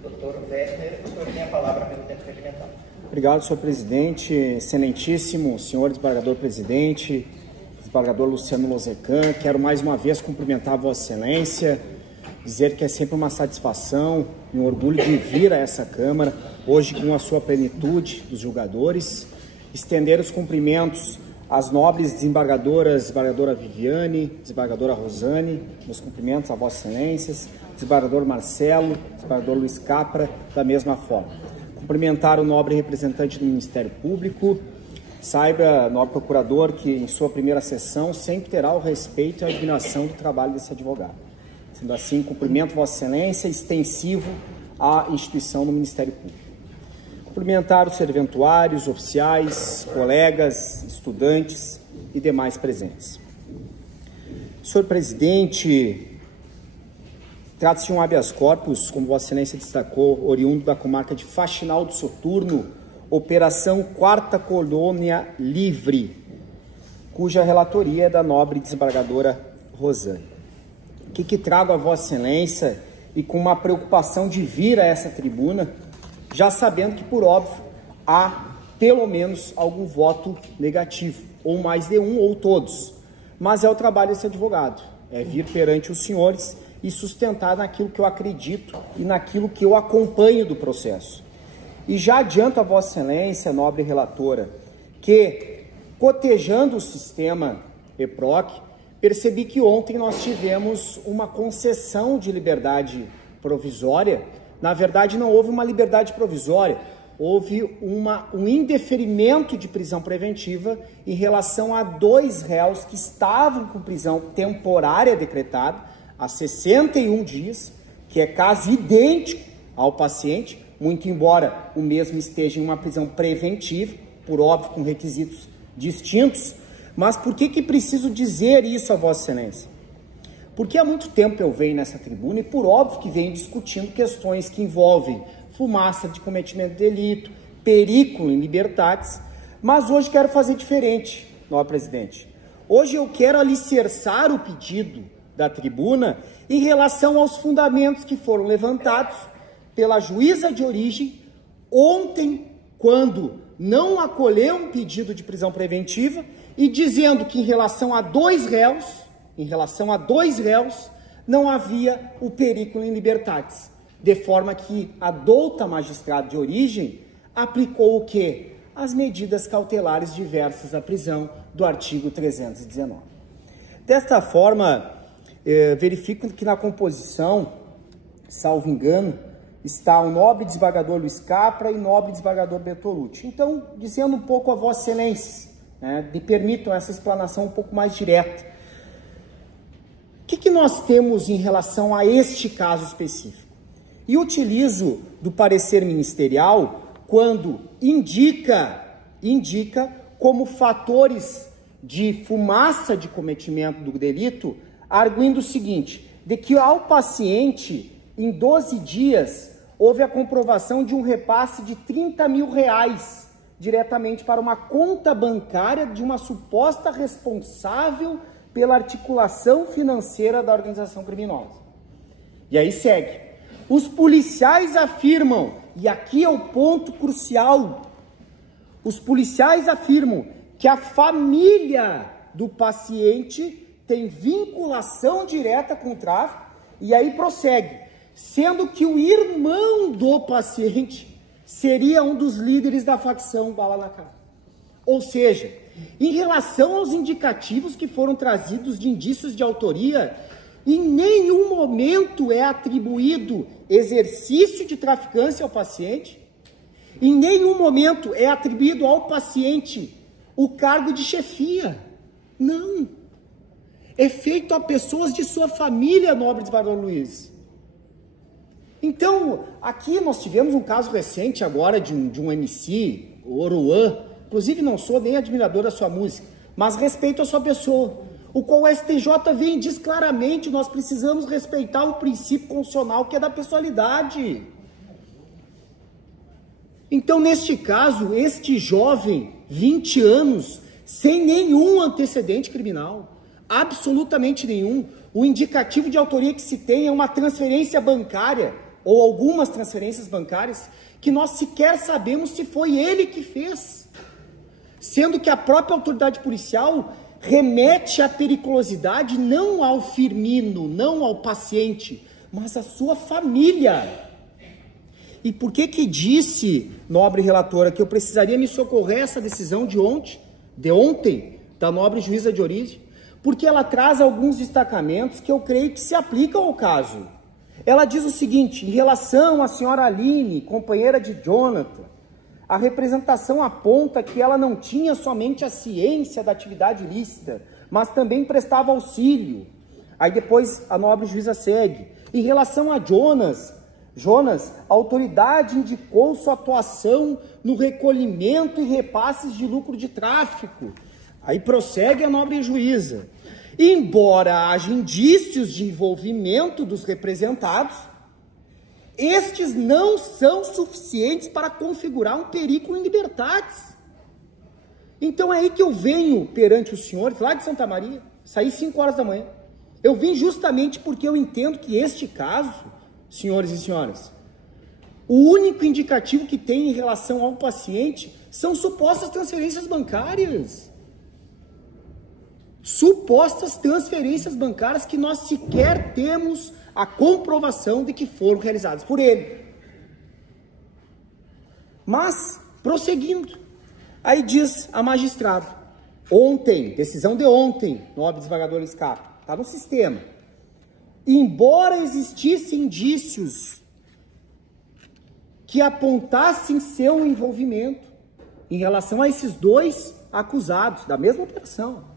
Doutor Werner, o senhor tem a palavra pelo tempo regimental. Obrigado, senhor presidente. Excelentíssimo senhor desembargador-presidente, desembargador Luciano Lozecan. Quero mais uma vez cumprimentar a Vossa Excelência, dizer que é sempre uma satisfação e um orgulho de vir a essa Câmara, hoje com a sua plenitude dos julgadores, estender os cumprimentos às nobres desembargadoras, desembargadora Viviane, desembargadora Rosane, meus cumprimentos a Vossas Excelências, desembargador Marcelo, desembargador Luiz Capra, da mesma forma. Cumprimentar o nobre representante do Ministério Público. Saiba, nobre procurador, que em sua primeira sessão sempre terá o respeito e a admiração do trabalho desse advogado. Sendo assim, cumprimento Vossa Excelência, extensivo à instituição do Ministério Público. Cumprimentar os serventuários, oficiais, colegas, estudantes e demais presentes. Senhor presidente, trata-se de um habeas corpus, como Vossa Excelência destacou, oriundo da comarca de Faxinal do Soturno, Operação 4ª Colônia Livre, cuja relatoria é da nobre desembargadora Rosane. O que trago a Vossa Excelência e com uma preocupação de vir a essa tribuna, já sabendo que, por óbvio, há pelo menos algum voto negativo, ou mais de um, ou todos. Mas é o trabalho desse advogado, é vir perante os senhores e sustentar naquilo que eu acredito e naquilo que eu acompanho do processo. E já adianto a Vossa Excelência, nobre relatora, que, cotejando o sistema EPROC, percebi que ontem nós tivemos uma concessão de liberdade provisória. Na verdade, não houve uma liberdade provisória, houve um indeferimento de prisão preventiva em relação a 2 réus que estavam com prisão temporária decretada há 61 dias, que é caso idêntico ao paciente, muito embora o mesmo esteja em uma prisão preventiva, por óbvio, com requisitos distintos. Mas por que preciso dizer isso a Vossa Excelência? Porque há muito tempo eu venho nessa tribuna e, por óbvio, que venho discutindo questões que envolvem fumaça de cometimento de delito, periculo em libertatis, mas hoje quero fazer diferente, nobre presidente. Hoje eu quero alicerçar o pedido da tribuna em relação aos fundamentos que foram levantados pela juíza de origem ontem, quando não acolheu um pedido de prisão preventiva e dizendo que em relação a 2 réus, não havia o periculo em libertatis, de forma que a douta magistrada de origem aplicou o quê? As medidas cautelares diversas à prisão do artigo 319. Desta forma, verifico que na composição, salvo engano, está o nobre desembargador Luiz Capra e o nobre desembargador Bertolucci. Então, dizendo um pouco a Vossa Excelência, me permitam essa explanação um pouco mais direta. O que nós temos em relação a este caso específico? E utilizo do parecer ministerial quando indica como fatores de fumaça de cometimento do delito, arguindo o seguinte, de que ao paciente, em 12 dias, houve a comprovação de um repasse de R$30 mil diretamente para uma conta bancária de uma suposta responsável pela articulação financeira da organização criminosa. E aí segue. Os policiais afirmam, e aqui é o ponto crucial, os policiais afirmam que a família do paciente tem vinculação direta com o tráfico, e aí prossegue, sendo que o irmão do paciente seria um dos líderes da facção Bala na Cara. Ou seja, em relação aos indicativos que foram trazidos de indícios de autoria, em nenhum momento é atribuído exercício de traficância ao paciente, em nenhum momento é atribuído ao paciente o cargo de chefia. Não. É feito a pessoas de sua família, nobre desembargador Luiz. Então, aqui nós tivemos um caso recente agora de um MC, o Oruan. Inclusive não sou nem admirador da sua música, mas respeito a sua pessoa, o qual o STJ vem e diz claramente, nós precisamos respeitar o princípio constitucional que é da pessoalidade. Então, neste caso, este jovem, 20 anos, sem nenhum antecedente criminal, absolutamente nenhum, O indicativo de autoria que se tem é uma transferência bancária, ou algumas transferências bancárias, que nós sequer sabemos se foi ele que fez. Sendo que a própria autoridade policial remete a periculosidade não ao Firmino, não ao paciente, mas à sua família. E por que disse, nobre relatora, que eu precisaria me socorrer essa decisão de ontem, da nobre juíza de origem? Porque ela traz alguns destacamentos que eu creio que se aplicam ao caso. Ela diz o seguinte: em relação à senhora Aline, companheira de Jonathan, a representação aponta que ela não tinha somente a ciência da atividade ilícita, mas também prestava auxílio. Aí depois a nobre juíza segue. Em relação a Jonas, a autoridade indicou sua atuação no recolhimento e repasses de lucro de tráfico. Aí prossegue a nobre juíza. Embora haja indícios de envolvimento dos representados, estes não são suficientes para configurar um perigo em libertatis. Então é aí que eu venho perante os senhores, lá de Santa Maria, saí 5 horas da manhã. Eu vim justamente porque eu entendo que este caso, senhores e senhoras, o único indicativo que tem em relação ao paciente são supostas transferências bancárias. Supostas transferências bancárias que nós sequer temos a comprovação de que foram realizadas por ele. Mas, prosseguindo, aí diz a magistrada, ontem, decisão de ontem, nobre desembargador Scarpa, está no sistema. Embora existissem indícios que apontassem seu envolvimento em relação a esses 2 acusados da mesma operação,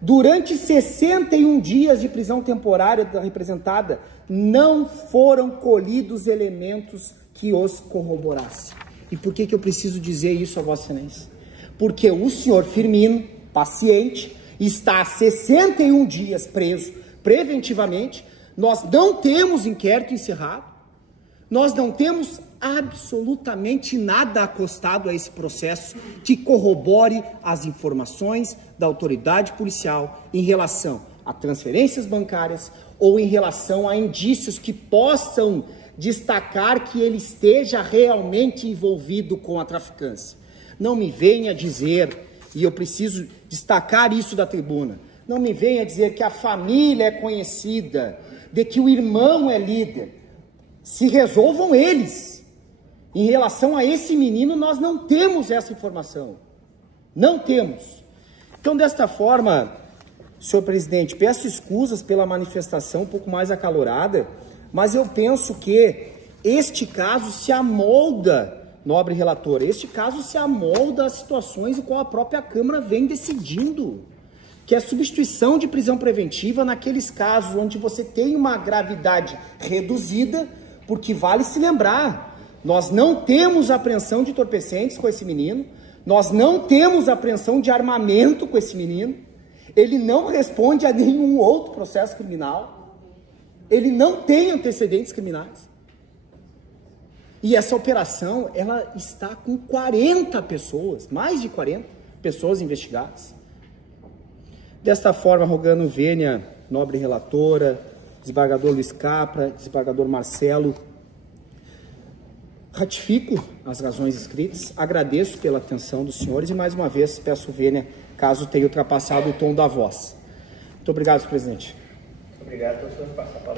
durante 61 dias de prisão temporária da representada, não foram colhidos elementos que os corroborassem. E por que eu preciso dizer isso a Vossa Excelência? Porque o senhor Firmino, paciente, está há 61 dias preso preventivamente, nós não temos inquérito encerrado, nós não temos absolutamente nada acostado a esse processo que corrobore as informações da autoridade policial em relação a transferências bancárias ou em relação a indícios que possam destacar que ele esteja realmente envolvido com a traficância. Não me venha dizer, e eu preciso destacar isso da tribuna, não me venha dizer que a família é conhecida, de que o irmão é líder. Se resolvam eles. Em relação a esse menino, nós não temos essa informação. Não temos. Então, desta forma, senhor presidente, peço escusas pela manifestação um pouco mais acalorada, mas eu penso que este caso se amolda, nobre relator, este caso se amolda às situações em qual a própria Câmara vem decidindo, que é a substituição de prisão preventiva naqueles casos onde você tem uma gravidade reduzida, porque vale se lembrar, nós não temos apreensão de entorpecentes com esse menino, nós não temos apreensão de armamento com esse menino, ele não responde a nenhum outro processo criminal, ele não tem antecedentes criminais. E essa operação, ela está com 40 pessoas, mais de 40 pessoas investigadas. Desta forma, rogando vênia, nobre relatora, desembargador Luiz Capra, desembargador Marcelo, ratifico as razões escritas, agradeço pela atenção dos senhores e mais uma vez peço vênia caso tenha ultrapassado o tom da voz. Muito obrigado, senhor presidente. Obrigado, professor. Passa a palavra.